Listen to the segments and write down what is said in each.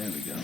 There we go.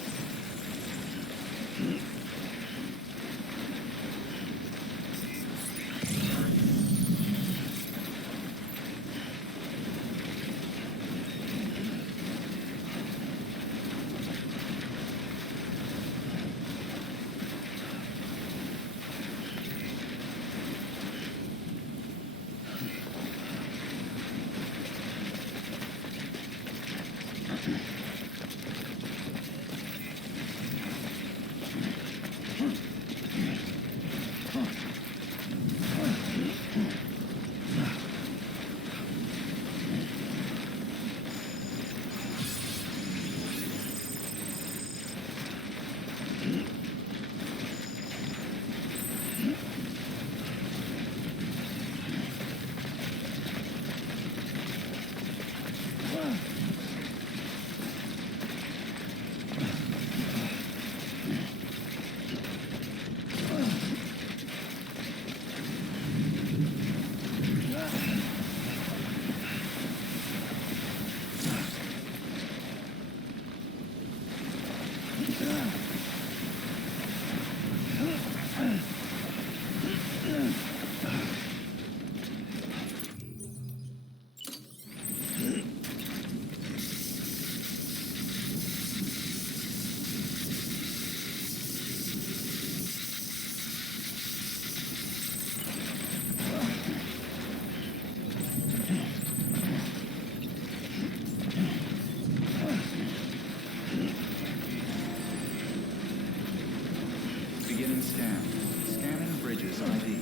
Beginning scan. Scanning bridges ID.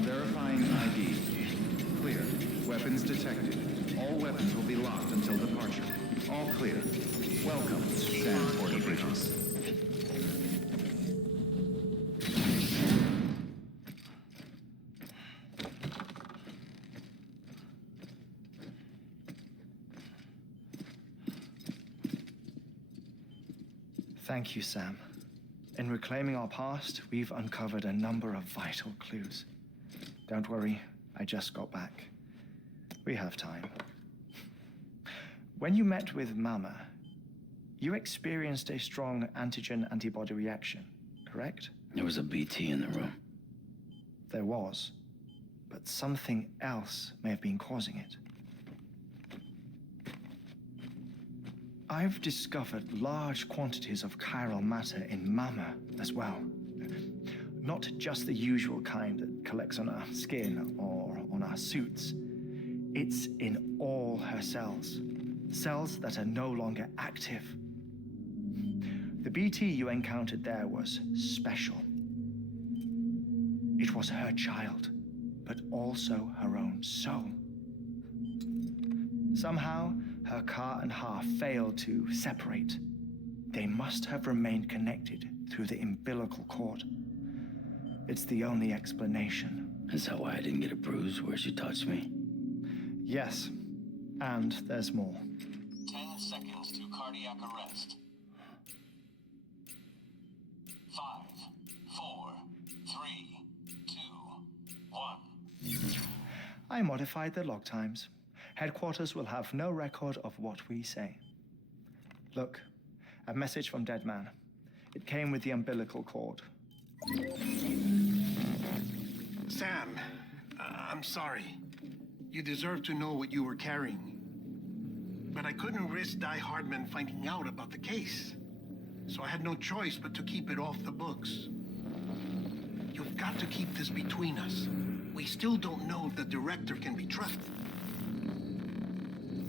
Verifying ID. Clear. Weapons detected. All weapons will be locked until departure. All clear. Welcome, San Porter Bridges. Thank you, Sam. In reclaiming our past, we've uncovered a number of vital clues. Don't worry, I just got back. We have time. When you met with Mama, you experienced a strong antigen-antibody reaction, correct? There was a BT in the room. There was, but something else may have been causing it. I've discovered large quantities of chiral matter in Mama as well. Not just the usual kind that collects on our skin or on our suits. It's in all her cells. Cells that are no longer active. The BT you encountered there was special. It was her child, but also her own soul. Somehow, her car and half failed to separate. They must have remained connected through the umbilical cord. It's the only explanation. Is that why I didn't get a bruise where she touched me? Yes, and there's more. 10 seconds to cardiac arrest. 5, 4, 3, 2, 1. I modified the log times. Headquarters will have no record of what we say. Look, a message from Dead Man. It came with the umbilical cord. Sam, I'm sorry. You deserve to know what you were carrying. But I couldn't risk heartman finding out about the case. So I had no choice but to keep it off the books. You've got to keep this between us. We still don't know if the director can be trusted.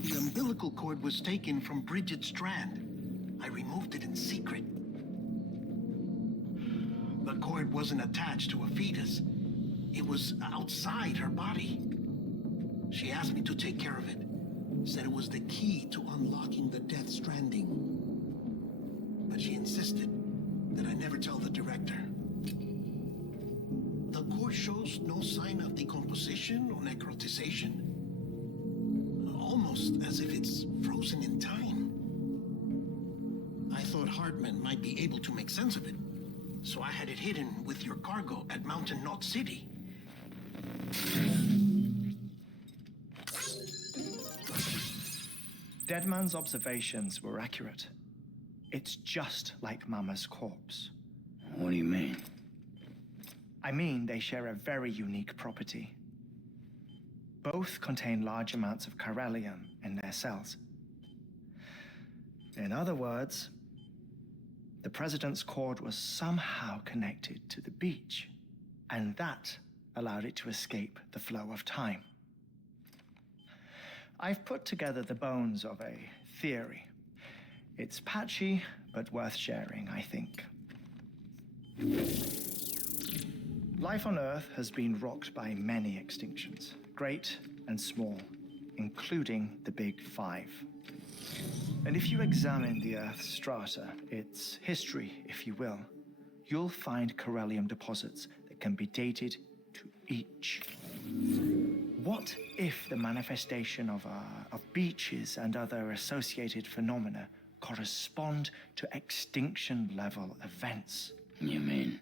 The umbilical cord was taken from Bridget Strand. I removed it in secret. The cord wasn't attached to a fetus. It was outside her body. She asked me to take care of it. Said it was the key to unlocking the Death Stranding. But she insisted that I never tell the director. The cord shows no sign of decomposition or necrotization. Almost as if it's frozen in time. I thought Hartman might be able to make sense of it, so I had it hidden with your cargo at Mountain Knot City. Deadman's observations were accurate. It's just like Mama's corpse. What do you mean? I mean, they share a very unique property. Both contain large amounts of chiralium in their cells. In other words, the president's cord was somehow connected to the beach, and that allowed it to escape the flow of time. I've put together the bones of a theory. It's patchy, but worth sharing, I think. Life on Earth has been rocked by many extinctions, great and small, including the Big Five. And if you examine the Earth's strata, its history, if you will, you'll find chiralium deposits that can be dated to each. What if the manifestation of beaches and other associated phenomena correspond to extinction-level events? You mean?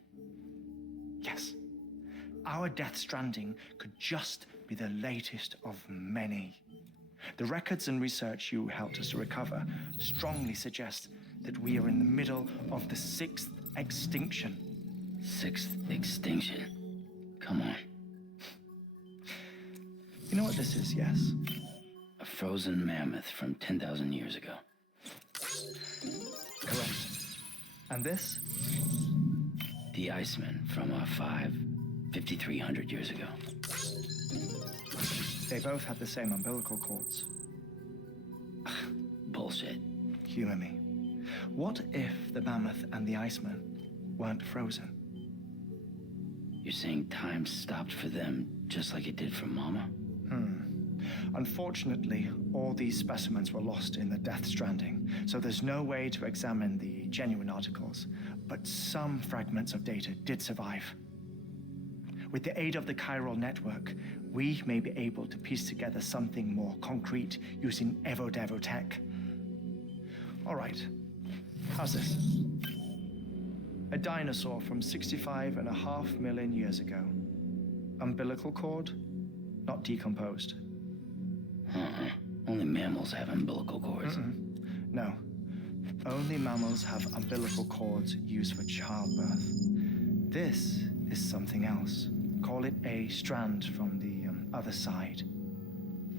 Yes. Our Death Stranding could just be the latest of many. The records and research you helped us to recover strongly suggest that we are in the middle of the sixth extinction. Sixth extinction? Come on. You know what this is, yes? A frozen mammoth from 10,000 years ago. Correct. And this? The Iceman from 5,300 years ago. They both had the same umbilical cords. Bullshit. Humor me. What if the mammoth and the Iceman weren't frozen? You're saying time stopped for them just like it did for Mama? Unfortunately, all these specimens were lost in the Death Stranding, so there's no way to examine the genuine articles, but some fragments of data did survive. With the aid of the chiral network, we may be able to piece together something more concrete using Evo-Devo tech. All right, how's this? A dinosaur from 65.5 million years ago. Umbilical cord, not decomposed. Only mammals have umbilical cords. No, only mammals have umbilical cords used for childbirth. This is something else. Call it a strand from the other side.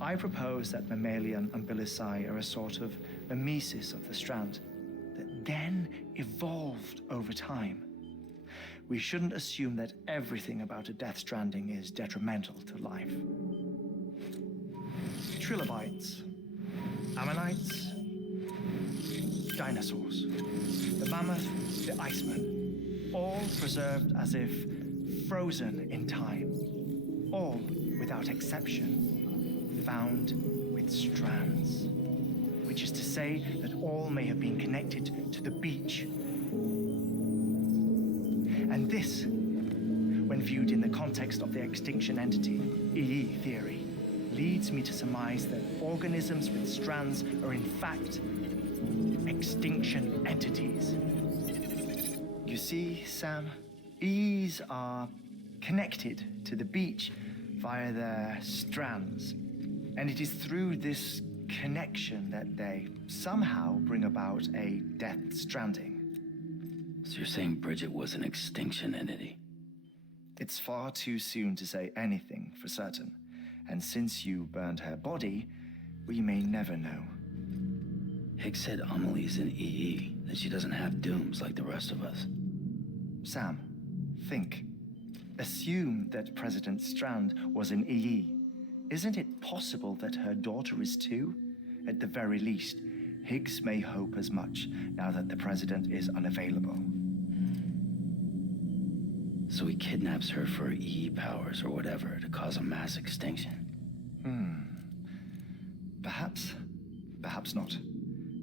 I propose that mammalian umbilici are a sort of mimesis of the strand that then evolved over time. We shouldn't assume that everything about a Death Stranding is detrimental to life. Trilobites, ammonites, dinosaurs, the mammoth, the Iceman, all preserved as if frozen in time, all without exception, found with strands, which is to say that all may have been connected to the beach. And this, when viewed in the context of the extinction entity, EE theory, leads me to surmise that organisms with strands are in fact extinction entities. You see, Sam, EEs are connected to the beach via their strands, and it is through this connection that they somehow bring about a Death Stranding. So you're saying Bridget was an extinction entity? It's far too soon to say anything for certain, and since you burned her body, we may never know. Higgs said Amelie's an EE, that she doesn't have dooms like the rest of us. Sam, think. Assume that President Strand was an EE. Isn't it possible that her daughter is too? At the very least, Higgs may hope as much now that the president is unavailable. So he kidnaps her for EE powers or whatever to cause a mass extinction. Perhaps not.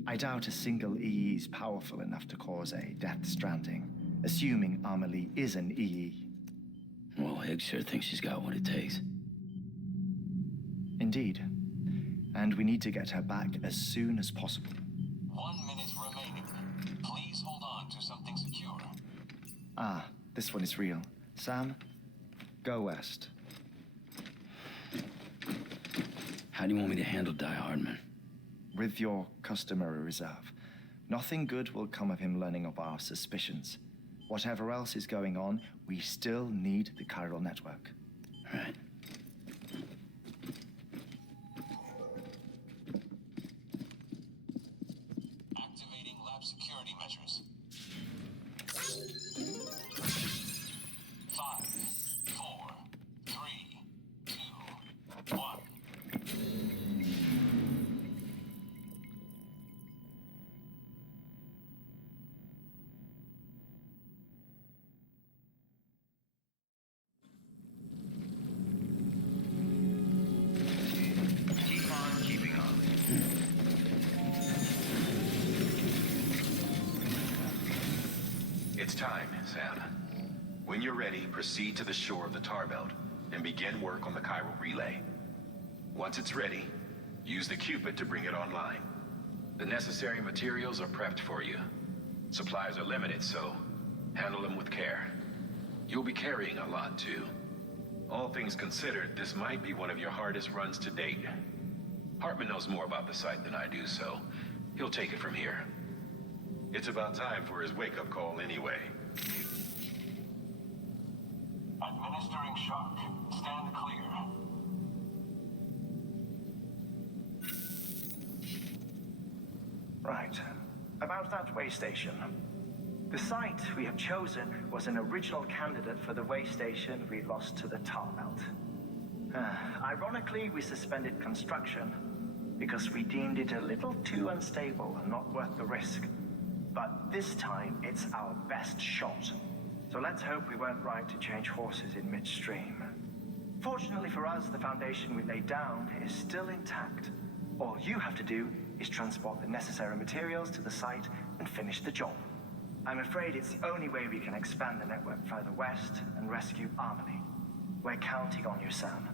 I doubt a single EE is powerful enough to cause a Death Stranding, assuming Amelie is an EE. Well, Higgs sure thinks she's got what it takes. Indeed. And we need to get her back as soon as possible. 1 minute remaining. Please hold on to something secure. Ah, this one is real. Sam, go west. How do you want me to handle Die Hardman? With your customary reserve. Nothing good will come of him learning of our suspicions. Whatever else is going on, we still need the chiral network. Right. Activating lab security measures. 5, 4, 3, 2, 1. Keep on keeping on. It's time, Sam. When you're ready, proceed to the shore of the tar belt and begin work on the chiral relay. Once it's ready, use the Cupid to bring it online. The necessary materials are prepped for you. Supplies are limited, so handle them with care. You'll be carrying a lot, too. All things considered, this might be one of your hardest runs to date. Hartman knows more about the site than I do, so he'll take it from here. It's about time for his wake-up call anyway. Administering shock. Stand clear. Right. About that way station. The site we have chosen was an original candidate for the way station we lost to the tar belt. Ironically, we suspended construction because we deemed it a little too unstable and not worth the risk. But this time, it's our best shot. So let's hope we weren't right to change horses in midstream. Fortunately for us, the foundation we laid down is still intact. All you have to do is transport the necessary materials to the site and finish the job. I'm afraid it's the only way we can expand the network further west and rescue Harmony. We're counting on you, Sam.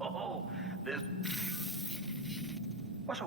Oh, there's... What a